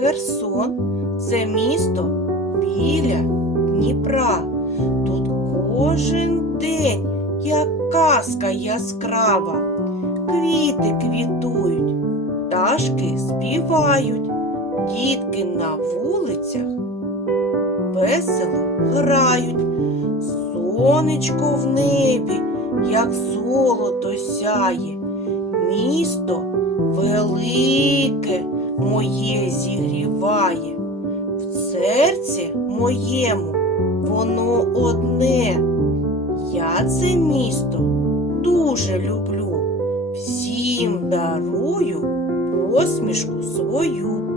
Херсон це місто біля Дніпра. Тут кожен день як казка яскрава. Квіти квітують, пташки співають, дітки на вулицях весело грають, сонечко в небі, як золото сяє, місто моє зігріває, в серці моєму воно одне. Я це місто дуже люблю, всім дарую посмішку свою.